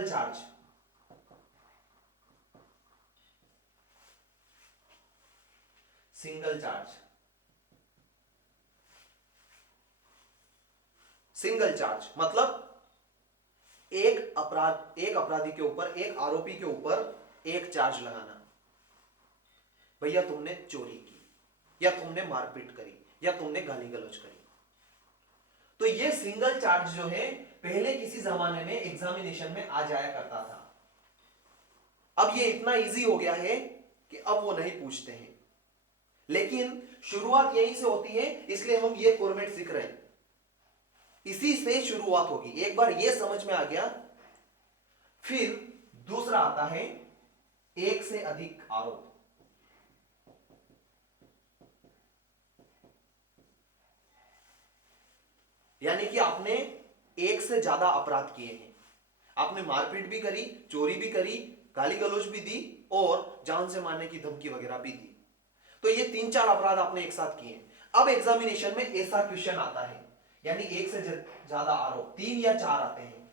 Charge, single charge, single charge मतलब एक अपराधी के ऊपर, एक आरोपी के ऊपर एक चार्ज लगाना। भैया तुमने चोरी की, या तुमने मारपीट करी, या तुमने गाली गलौज करी। तो ये सिंगल चार्ज जो है पहले किसी जमाने में एग्जामिनेशन में आ जाया करता था। अब ये इतना इजी हो गया है कि अब वो नहीं पूछते हैं, लेकिन शुरुआत यहीं से होती है, इसलिए हम ये फॉर्मेट सीख रहे हैं। इसी से शुरुआत होगी। एक बार ये समझ में आ गया, फिर दूसरा आता है एक से अधिक आरोप। यानी कि आपने एक से ज्यादा अपराध किए हैं, आपने मारपीट भी करी, चोरी भी करी, गाली गलौज भी दी और जान से मारने की धमकी वगैरह भी दी। तो ये 3-4 अपराध आपने एक साथ किए। अब एग्जामिनेशन में ऐसा क्वेश्चन आता है, यानी एक से ज्यादा आरोप, 3 या 4 आते हैं,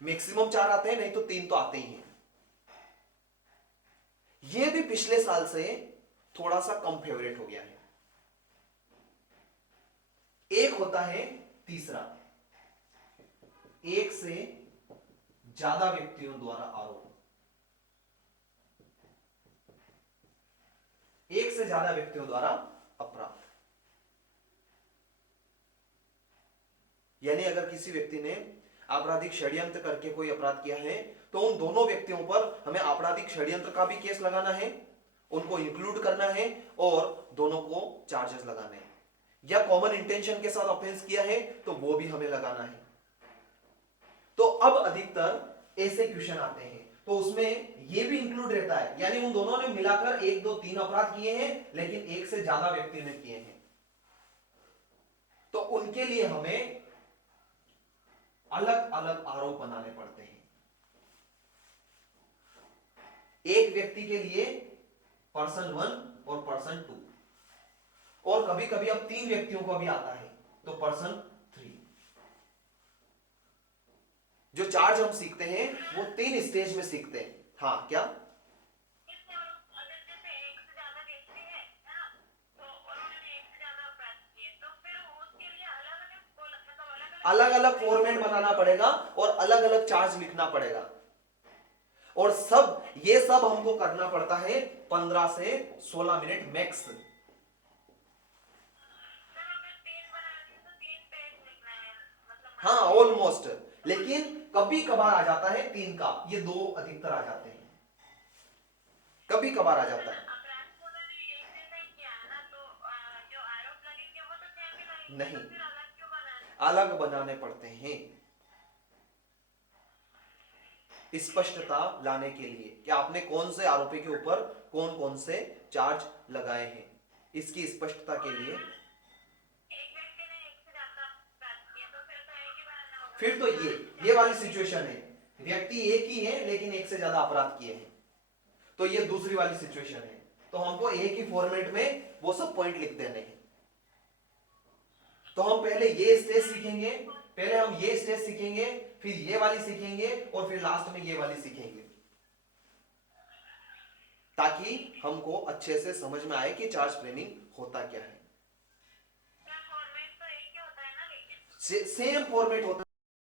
मैक्सिमम 4 आते हैं, नहीं तो 3 तो आते ही हैं। ये भी पिछले साल से थोड़ा सा कम फेवरेट हो गया है। एक होता है तीसरा, एक से ज्यादा व्यक्तियों द्वारा आरोप। एक से ज्यादा व्यक्तियों द्वारा अपराध, यानी अगर किसी व्यक्ति ने आपराधिक षड्यंत्र करके कोई अपराध किया है तो उन दोनों व्यक्तियों पर हमें आपराधिक षड्यंत्र का भी केस लगाना है, उनको इंक्लूड करना है और दोनों को चार्जेस लगाने हैं। या कॉमन इंटेंशन के साथ ऑफेंस किया है तो वो भी हमें लगाना है। तो अब अधिकतर ऐसे क्वेश्चन आते हैं, तो उसमें ये भी इंक्लूड रहता है, यानी उन दोनों ने मिलाकर 1, 2, 3 अपराध किए हैं, लेकिन एक से ज्यादा व्यक्ति ने किए हैं, तो उनके लिए हमें अलग अलग आरोप बनाने पड़ते हैं। एक व्यक्ति के लिए पर्सन 1 और पर्सन 2, और कभी कभी अब 3 व्यक्तियों को भी आता है तो पर्सन 3। जो चार्ज हम सीखते हैं वो 3 स्टेज में सीखते हैं। हाँ क्या? अलग अलग फॉर्मेट बनाना पड़ेगा और अलग अलग चार्ज लिखना पड़ेगा, और ये सब हमको करना पड़ता है 15 से 16 मिनट मैक्स। हाँ ऑलमोस्ट, लेकिन कभी कभार आ जाता है 3 का, ये 2 अधिकतर आ जाते हैं, कभी कभार आ जाता है। नहीं, अलग बनाने पड़ते हैं स्पष्टता लाने के लिए कि आपने कौन से आरोपी के ऊपर कौन कौन से चार्ज लगाए हैं, इसकी स्पष्टता के लिए। फिर तो ये वाली सिचुएशन है, व्यक्ति एक ही है लेकिन एक से ज्यादा अपराध किए हैं, तो ये दूसरी वाली सिचुएशन है। तो हमको एक ही फॉर्मेट में वो सब पॉइंट लिख देने हैं। तो हम पहले ये स्टेज सीखेंगे, पहले हम ये स्टेज सीखेंगे, फिर ये वाली सीखेंगे और फिर लास्ट में ये वाली सीखेंगे, ताकि हमको अच्छे से समझ में आए कि चार्ज फ्रेमिंग होता क्या है। सेम फॉर्मेट होता